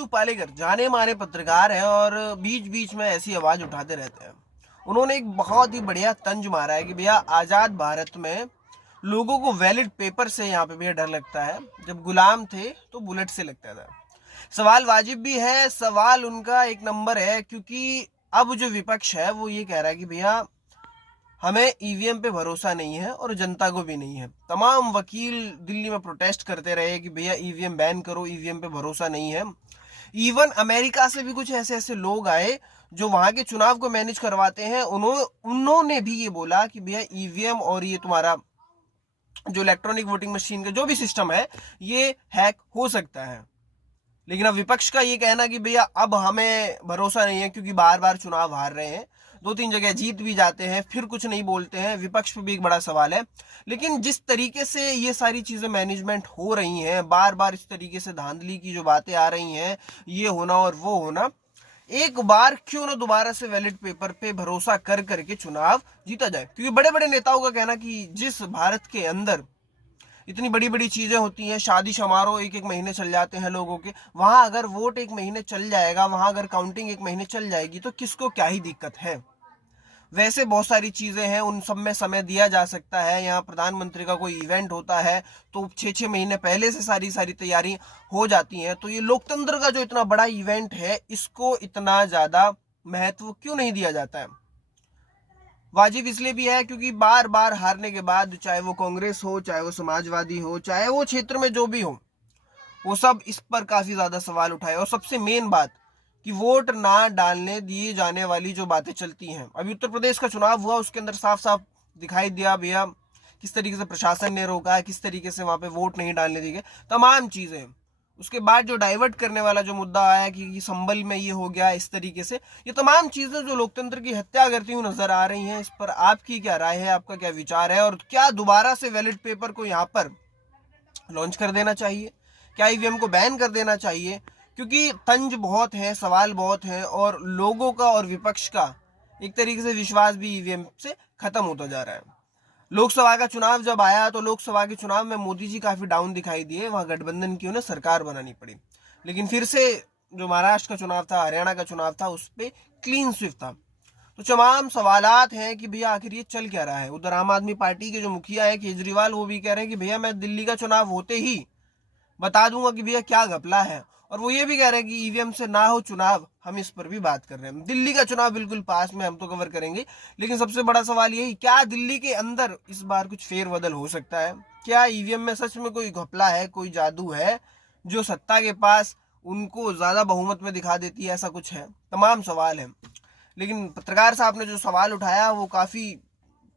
मृत्यु पालेकर जाने माने पत्रकार हैं और बीच बीच में ऐसी आवाज उठाते रहते हैं। उन्होंने एक बहुत ही बढ़िया तंज मारा है कि भैया आजाद भारत में लोगों को वैलिड पेपर से यहाँ पे भैया डर लगता है, जब गुलाम थे तो बुलेट से लगता था। सवाल वाजिब भी है, सवाल उनका एक नंबर है, क्योंकि अब जो विपक्ष है वो ये कह रहा है कि भैया हमें ईवीएम पे भरोसा नहीं है और जनता को भी नहीं है। तमाम वकील दिल्ली में प्रोटेस्ट करते रहे कि भैया ईवीएम बैन करो, ईवीएम पे भरोसा नहीं है। इवन अमेरिका से भी कुछ ऐसे ऐसे लोग आए जो वहां के चुनाव को मैनेज करवाते हैं, उन्होंने भी ये बोला कि भैया ईवीएम और ये तुम्हारा जो इलेक्ट्रॉनिक वोटिंग मशीन का जो भी सिस्टम है ये हैक हो सकता है। लेकिन अब विपक्ष का ये कहना कि भैया अब हमें भरोसा नहीं है, क्योंकि बार बार चुनाव हार रहे हैं, 2-3 जगह जीत भी जाते हैं फिर कुछ नहीं बोलते हैं। विपक्ष पे भी एक बड़ा सवाल है। लेकिन जिस तरीके से ये सारी चीजें मैनेजमेंट हो रही हैं, बार बार इस तरीके से धांधली की जो बातें आ रही हैं, ये होना और वो होना, एक बार क्यों ना दोबारा से वैलिड पेपर पे भरोसा कर करके चुनाव जीता जाए। क्योंकि बड़े बड़े नेताओं का कहना कि जिस भारत के अंदर इतनी बड़ी बड़ी चीजें होती हैं, शादी समारोह एक एक महीने चल जाते हैं लोगों के, वहां अगर वोट एक महीने चल जाएगा, वहां अगर काउंटिंग एक महीने चल जाएगी तो किसको क्या ही दिक्कत है। वैसे बहुत सारी चीजें हैं, उन सब में समय दिया जा सकता है। यहाँ प्रधानमंत्री का कोई इवेंट होता है तो 6-6 महीने पहले से सारी सारी तैयारी हो जाती है। तो ये लोकतंत्र का जो इतना बड़ा इवेंट है, इसको इतना ज्यादा महत्व क्यों नहीं दिया जाता है। वाजिब इसलिए भी है क्योंकि बार बार हारने के बाद, चाहे वो कांग्रेस हो, चाहे वो समाजवादी हो, चाहे वो क्षेत्र में जो भी हो, वो सब इस पर काफी ज्यादा सवाल उठाए। और सबसे मेन बात कि वोट ना डालने दिए जाने वाली जो बातें चलती हैं, अभी उत्तर प्रदेश का चुनाव हुआ, उसके अंदर साफ साफ दिखाई दिया भैया किस तरीके से प्रशासन ने रोका है, किस तरीके से वहां पे वोट नहीं डालने दी गए, तमाम चीजें। उसके बाद जो डाइवर्ट करने वाला जो मुद्दा आया कि संभल में ये हो गया, इस तरीके से ये तमाम चीजें जो लोकतंत्र की हत्या करती हुई नजर आ रही हैं, इस पर आपकी क्या राय है, आपका क्या विचार है, और क्या दोबारा से वैलिड पेपर को यहाँ पर लॉन्च कर देना चाहिए, क्या ईवीएम को बैन कर देना चाहिए। क्योंकि तंज बहुत है, सवाल बहुत है, और लोगों का और विपक्ष का एक तरीके से विश्वास भी ईवीएम से खत्म होता जा रहा है। लोकसभा का चुनाव जब आया तो लोकसभा के चुनाव में मोदी जी काफी डाउन दिखाई दिए, वहां गठबंधन की उन्हें सरकार बनानी पड़ी। लेकिन फिर से जो महाराष्ट्र का चुनाव था, हरियाणा का चुनाव था, उस पर क्लीन स्वीप था। तो तमाम सवालात हैं कि भैया आखिर ये चल क्या रहा है। उधर आम आदमी पार्टी के जो मुखिया है केजरीवाल, वो भी कह रहे हैं कि भैया मैं दिल्ली का चुनाव होते ही बता दूंगा कि भैया क्या घपला है। और वो ये भी कह रहे हैं कि ईवीएम से ना हो चुनाव, हम इस पर भी बात कर रहे हैं। दिल्ली का चुनाव बिल्कुल पास में, हम तो कवर करेंगे। लेकिन सबसे बड़ा सवाल यही, क्या दिल्ली के अंदर इस बार कुछ फेरबदल हो सकता है? क्या ईवीएम में सच में कोई घपला है, कोई जादू है जो सत्ता के पास उनको ज्यादा बहुमत में दिखा देती है? ऐसा कुछ है? तमाम सवाल है। लेकिन पत्रकार साहब ने जो सवाल उठाया वो काफी,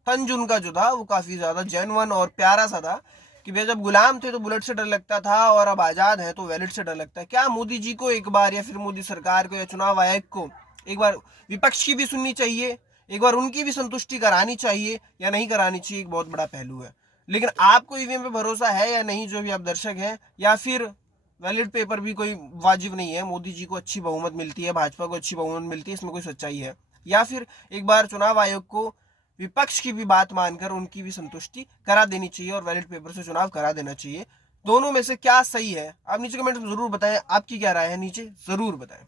तंज उनका जो था वो काफी ज्यादा जेन्युइन और प्यारा सा था कि भैया जब गुलाम थे तो बुलेट से डर लगता था और अब आजाद है तो वैलेट से डर लगता है। क्या मोदी जी को एक बार, या फिर मोदी सरकार को या चुनाव आयोग को एक बार विपक्ष की भी सुननी चाहिए, एक बार उनकी भी संतुष्टि करानी चाहिए या नहीं करानी चाहिए, एक बहुत बड़ा पहलू है। लेकिन आपको ईवीएम पे भरोसा है या नहीं, जो भी आप दर्शक हैं, या फिर वैलिड पेपर भी कोई वाजिब नहीं है, मोदी जी को अच्छी बहुमत मिलती है, भाजपा को अच्छी बहुमत मिलती है, इसमें कोई सच्चाई है? या फिर एक बार चुनाव आयोग को विपक्ष की भी बात मानकर उनकी भी संतुष्टि करा देनी चाहिए और वैलिड पेपर से चुनाव करा देना चाहिए? दोनों में से क्या सही है? आप नीचे कमेंट में जरूर बताएं, आपकी क्या राय है, नीचे जरूर बताएं।